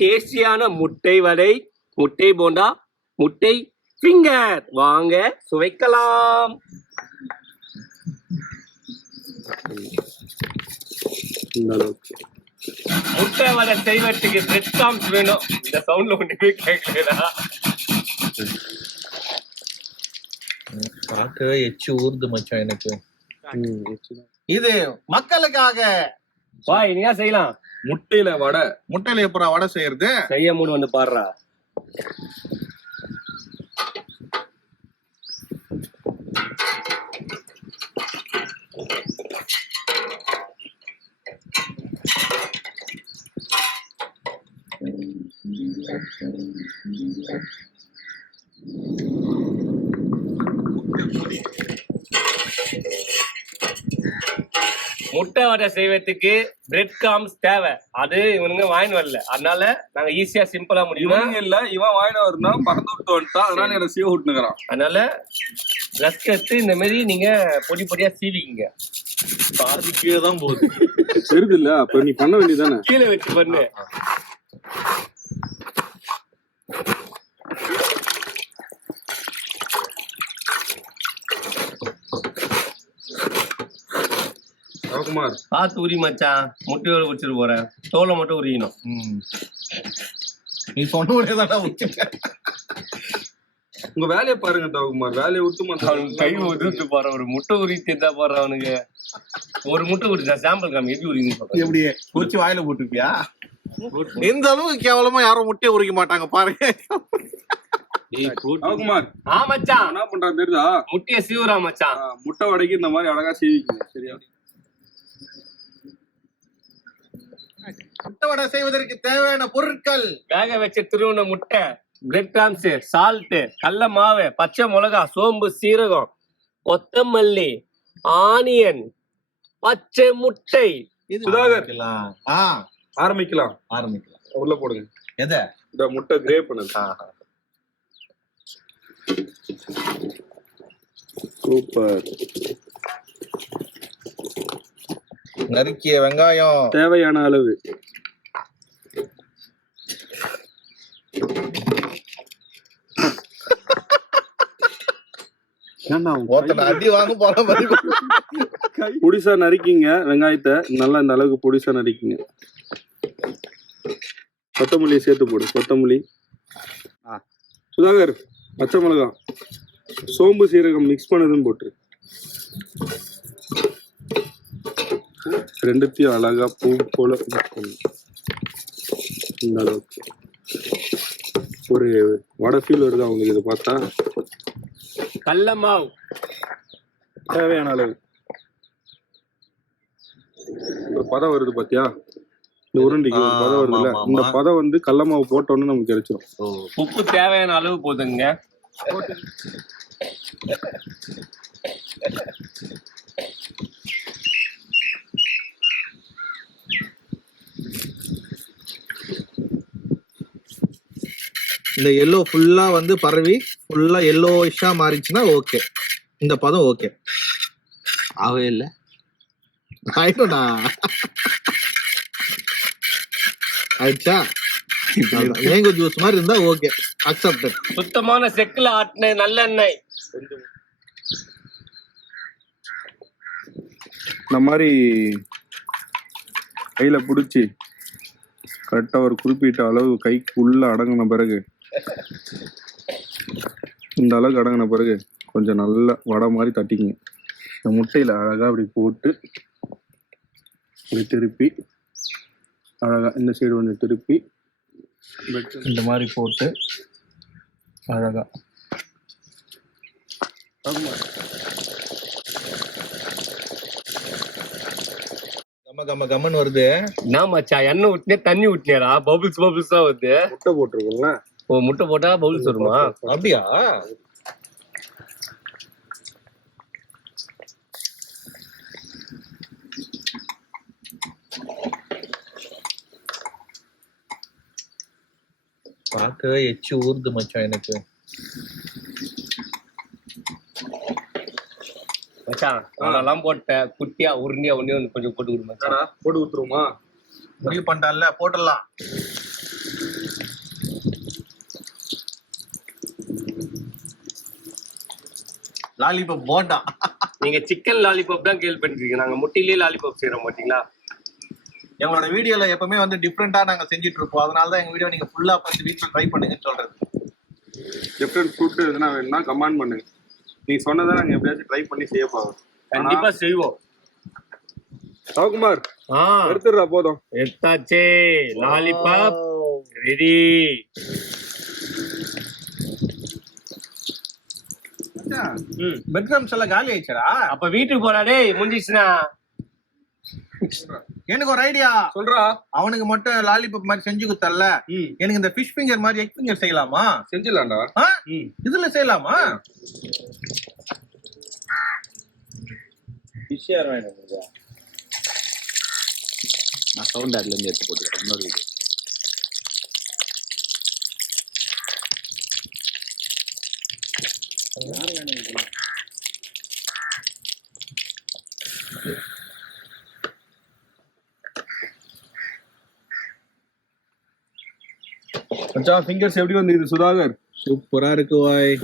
டேஸ்டியான முட்டை வடை, முட்டை போண்டா, முட்டை ஃபிங்கர். வாங்க சுவைக்கலாம். முட்டை வடை செய்வதற்கு பிரெட் காம்ஸ் வேணும். இந்த சவுண்ட்ல ஒண்ணுமே கேட்கலடா. பார்க்கவே எச்சு ஊர்து மச்சான் எனக்கு. இது மக்களுக்காக. வா இனியா செய்யலாம். முட்டையில வடை. முட்டையில எப்படா வடை செய்யறது? செய்ய மூணு வந்து பாடுறா. முட்டை வடை செய்வதற்கு பிரெட் காம்ஸ் தேவை. அது இவனுங்க வாங்கி வரல, அதனால நாங்க ஈஸியா சிம்பிளா முடியும். இல்ல இவன் வாங்கிட்டு வரனா பறந்து விட்டு வந்துட்டான், அதனால என்ன சீவ விட்டுனுக்குறான். அதனால ரஸ்க் எடுத்து இந்த மாதிரி நீங்க பொடி பொடியா சீவிக்கிங்க. பாதி கீழே தான் போகுது. தெரியுது இல்ல, அப்ப நீ பண்ண வேண்டியதானே. கீழே வச்சு பண்ணு. ரகுமார் பார்த்து உரி மச்சான். முட்டையோட உரிச்சிட்டு போறேன், தோலை மட்டும் உரியணும். நீ சொன்ன ஒரே தான் உங்க வேலையை பாருங்க ரகுமார், வேலையை விட்டு கை உதிர்த்து போற. ஒரு முட்டை உரித்து இருந்தா போற அவனுக்கு. ஒரு முட்டை உரிச்சா சாம்பிள் காமி எப்படி உரிக்கணும்? எப்படி குறிச்சு வாயில போட்டுப்பியா? இந்த அளவுக்கு கேவலமா யாரும் முட்டையை உரிக்க மாட்டாங்க பாருங்க. ரகுமார் மச்சான் என்ன பண்றான் தெரியுதா? முட்டையை சீவுறா மச்சான். முட்டை வடைக்கு இந்த மாதிரி அழகா சீவிக்கணும். சரியா? முட்டை வடை செய்வதற்கு தேவையான பொருட்கள்: வேக வச்ச துருவன முட்டை, பிரெட் கிராம்ஸ், சால்ட், கடல மாவு, பச்சை மிளகா, சோம்பு, சீரகம், கொத்தமல்லி, ஆனியன், பச்சை முட்டை. சுதாகர் ஆரம்பிக்கலாம். உள்ள போடுங்க. எதை? இந்த முட்டை கிரே பண்ணுது. சூப்பர். நறுக்கிய வெங்காயம் தேவையான அளவு. அடி வாங்க போற மாதிரி. பொடிசா நறுக்கிங்க வெங்காயத்தை, நல்லா இந்த அளவுக்கு பொடிசா நறுக்கிங்க. கொத்தமல்லியை சேர்த்து போடு. கொத்தமல்லி, சுதாகர் பச்சை மிளகாய், சோம்பு, சீரகம் மிக்ஸ் பண்ணதுன்னு போட்டுரு. ரெண்டுத்தையும் அழகா பூ போல மிக்ஸ் பண்ணு. இந்த அளவுக்கு ஒரு வடை ஃபீல் வருது அவங்களுக்கு இதை பார்த்தா. கடல மாவு தேவையான அளவு. இந்த பதம் வருது பாத்தியா? இந்த உருண்டிக்கு ஒரு பதம் வருது இல்ல, இந்த பதம் வந்து கடல மாவு போட்டோன்னு நமக்கு கிடைச்சிடும். உப்பு தேவையான அளவு போதுங்க. இந்த எல்லோ ஃபுல்லா வந்து பரவி ஃபுல்லா எல்லோயிஷா மாறிச்சுன்னா ஓகே. இந்த பதம் ஓகே. ஆவே இல்ல ஆயிட்டோண்ணா. ஆயிடுச்சா? மேங்கோ ஜூஸ் மாதிரி இருந்தா ஓகே, அக்செப்டட். சுத்தமான செக்குல ஆட்டின நல்லெண்ணெய். இந்த மாதிரி கையில பிடிச்சி கரெக்டா ஒரு குறிப்பிட்ட அளவு கைக்கு உள்ள அடங்கின பிறகு, இந்த அளவுக்கு அடங்கின பிறகு கொஞ்சம் நல்ல வடை மாதிரி தட்டிக்குங்க. இந்த முட்டையில அழகா அப்படி போட்டு இப்படி திருப்பி அழகா இந்த சைடு கொஞ்சம் திருப்பி இந்த மாதிரி போட்டு அழகா கம்மன்னு வருது. என்ன மச்சான், எண்ணெய் ஊட்டினே தண்ணி ஊட்டினேடா, பபுள்ஸ் பபுள்ஸ் தான் வருது. முட்டை போட்டிருக்கோம்ல. ஓ, முட்டை போட்டா பபுள்ஸ் வருமா? அப்படியா? பார்க்கவே எச்சு ஊர்து மச்சான் எனக்கு. மச்சான் அதெல்லாம் போட்ட குட்டியா உருண்டியா ஒண்ணே வந்து கொஞ்சம் போட்டு விடு மச்சான். போட்டு கொடுத்துருமா? முடிவு பண்ணிட்டான்ல, போட்டுடலாம். லாலிபப் போண்டா. நீங்க சிக்கன் லாலிபாப் தான் கேள்விப்பட்டிருக்கீங்க, நாங்க முட்டையிலேயே லாலிபாப் செய்யறோம் பாத்தீங்களா. எங்களோட வீடியோல எப்பவுமே வந்து டிஃப்ரெண்டா நாங்க செஞ்சுட்டு இருப்போம். அதனாலதான் எங்க வீடியோ நீங்க ஃபுல்லா பார்த்து வீட்டுல ட்ரை பண்ணுங்கன்னு சொல்றது. டிஃப்ரெண்ட் ஃபுட் எதுனா வேணும்னா கமெண்ட் பண்ணுங்க. நீ சொன்னதை நாங்க எப்படியாச்சும் ட்ரை பண்ணி செய்ய போறோம். கண்டிப்பா செய்வோம். சவகுமார் ஆ எடுத்துடுறா போதும். எடுத்தாச்சே, லாலிபாப் ரெடி. பெட்ரூம்ஸ் எல்லாம் காலி ஆயிடுச்சா? அப்ப வீட்டுக்கு போறாடே முடிஞ்சிச்சுனா. எனக்கு ஒரு ஐடியா சொல்றா. அவனுக்கு மட்டும் லாலிபப் மாதிரி செஞ்சு கொடுத்தல, எனக்கு இந்த ஃபிஷ் ஃபிங்கர் மாதிரி எக் ஃபிங்கர் செய்யலாமா? செஞ்சிடலாம்டா. இதுல செய்யலாமா? நான் சவுண்ட் அதுல இருந்து எடுத்து போட்டுக்கிறேன் இன்னொரு வீடியோ. மச்சான் ஃபிங்கர்ஸ் எப்படி வந்துருக்குது சுதாகர்? சூப்பரா இருக்கு வாய்.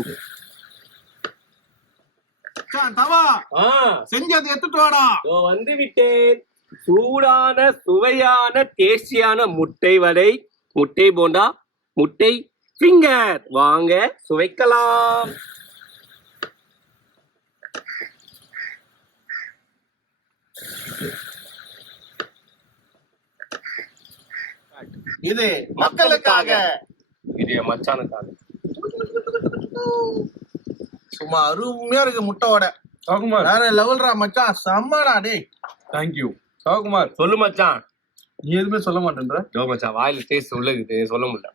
தவா ஆ செஞ்சது எடுத்துட்டு வாடா. இதோ வந்து விட்டேன். சூடான சுவையான டேஸ்டியான முட்டை வடை, முட்டை போண்டா, முட்டை ஃபிங்கர். வாங்க சுவைக்கலாம். இது மக்களுக்காக, இது என் மச்சானுக்காக. சும்மா அருமையா இருக்கு முட்டை வடை. சவகுமார் வேற லெவல்ரா மச்சான், செம்மடா டேய். தேங்க்யூ. சவகுமார் சொல்லு மச்சான். நீ எதுவுமே சொல்ல மாட்டேன்ற. ஜோ மச்சான், வாயில டேஸ்ட் உள்ளது சொல்ல முடியல.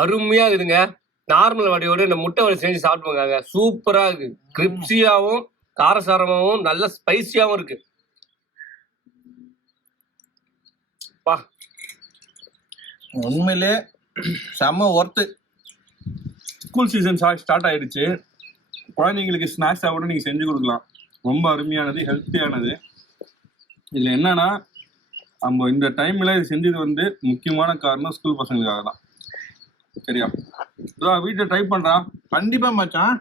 அருமையா இருக்குதுங்க. நார்மல் வடையோட இந்த முட்டை வடை செஞ்சு சாப்பிட்டுவாங்க. சூப்பரா இருக்கு. கிரிப்சியாவும் காரசாரமாவும் நல்ல ஸ்பைசியாவும் இருக்கு. பா, உண்மையிலே செம்ம ஒர்த்து. ஸ்கூல் சீசன் ஸ்டார்ட் ஆயிடுச்சு. குழந்தைங்களுக்கு ஸ்நாக்ஸ் கூட நீங்க செஞ்சு கொடுக்கலாம். ரொம்ப அருமையானது, ஹெல்த்தியானது. இதுல என்னன்னா, நம்ம இந்த டைம்ல இது செஞ்சது வந்து முக்கியமான காரணம் ஸ்கூல் பசங்களுக்காக தான். சரியா? வீட்டுல ட்ரை பண்றா. கண்டிப்பா மச்சான்,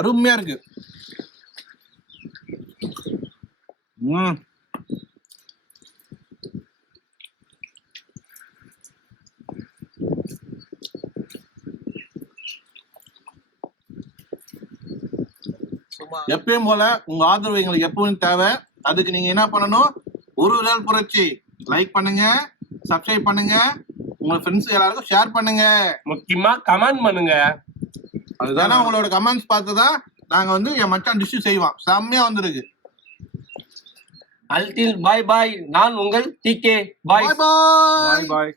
அருமையா இருக்கு. எப்பயும் போல உங்க ஆதரவு எங்களுக்கு எப்பவும் தேவை. அதுக்கு நீங்க என்ன பண்ணணும்? ஒரு நாள் புரட்சி லைக் பண்ணுங்க, சப்ஸ்கிரைப் பண்ணுங்க, உங்க ஃப்ரெண்ட்ஸ் எல்லாருக்கும் ஷேர் பண்ணுங்க. முக்கியமா கமெண்ட் பண்ணுங்க. அதுதானே உங்களோட கமெண்ட்ஸ் பார்த்துதான் நாங்க வந்து என் மச்சான் டிஷ் செய்வோம். செம்மையா வந்திருக்கு. அல்டில் பாய் பாய். நான் உங்கள் டிகே. பாய் பாய் பாய் பாய்.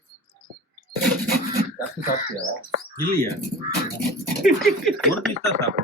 இல்லையா? ஒரு பீஸ் தான் சாப்பிடு.